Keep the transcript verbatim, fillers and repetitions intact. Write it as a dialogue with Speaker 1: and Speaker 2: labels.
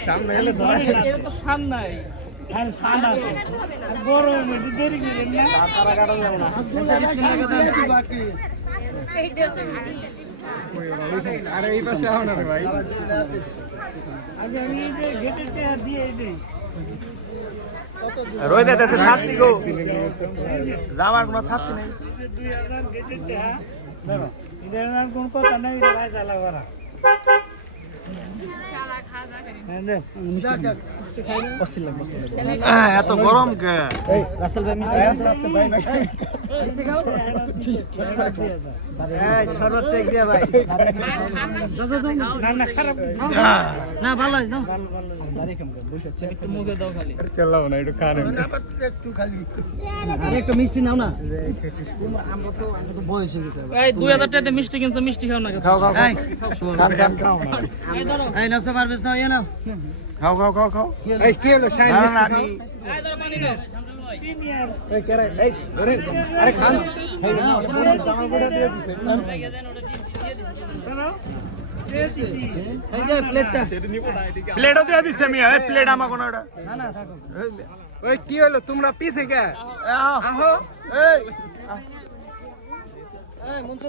Speaker 1: সামনে এলে
Speaker 2: এটা তো সান নাই আর সান আছে গরম একটু দেরি করেন না
Speaker 1: তারা কাটা যাবে না
Speaker 3: বাকি
Speaker 1: আরে এই পাশে আও না রে ভাই
Speaker 2: আগে আমি এই যে গেটের টাকা দিয়ে এই যে
Speaker 4: রই দিতেছে সাতটি গো যাওয়ার কোনো সাতটি নেই
Speaker 2: দুই হাজার গেটের টাকা ধরো এটা আর কোন কথা নাই এটা ভাই চালা করা চালা খাওয়া যাবে
Speaker 4: এত গরম কে
Speaker 3: এই রাসেল ভাই মিষ্টি আস্তে আস্তে ভাই ভাই মিষ্টি খাও
Speaker 1: এই শরবত চেক দিয়া ভাই
Speaker 2: না না খারাপ
Speaker 3: না ভালো আছে না
Speaker 2: ভালো ভালো দাঁড়িয়ে কেমন বসে একটু মুখে দাও খালি
Speaker 1: চলাও না একটু খান
Speaker 3: একটু খালি আরে একটা মিষ্টি নাও না আমরা তো আমরা তো বয়স হয়ে গেছে
Speaker 2: এই দুই হাজার টাকা দিয়ে মিষ্টি কিনছো মিষ্টি খাও না
Speaker 1: খাও খাও
Speaker 3: এই
Speaker 1: খান খান খাও না
Speaker 2: এই ধরো
Speaker 3: এই নাও পারবেস না ইয়ে নাও
Speaker 4: খাও খাও খাও খাও
Speaker 1: এই কি হলো শাইন
Speaker 4: না, না,
Speaker 1: মিষ্টি
Speaker 4: আমি
Speaker 2: এই ধরো পানি নাও সিনিয়র
Speaker 1: এই কেরে এই ধরে আরে খান খাই না জামা পড়া দিয়ে দিছে
Speaker 2: ধরো
Speaker 3: এই যে প্লেটটা
Speaker 4: প্লেটও দিয়ে দিছে আমি এই প্লেট আমার কোনো এটা
Speaker 3: না না থাকো
Speaker 1: ওই কি হলো তোমরা পিছে কে
Speaker 4: আহ
Speaker 1: আহো
Speaker 4: এই
Speaker 3: এই মন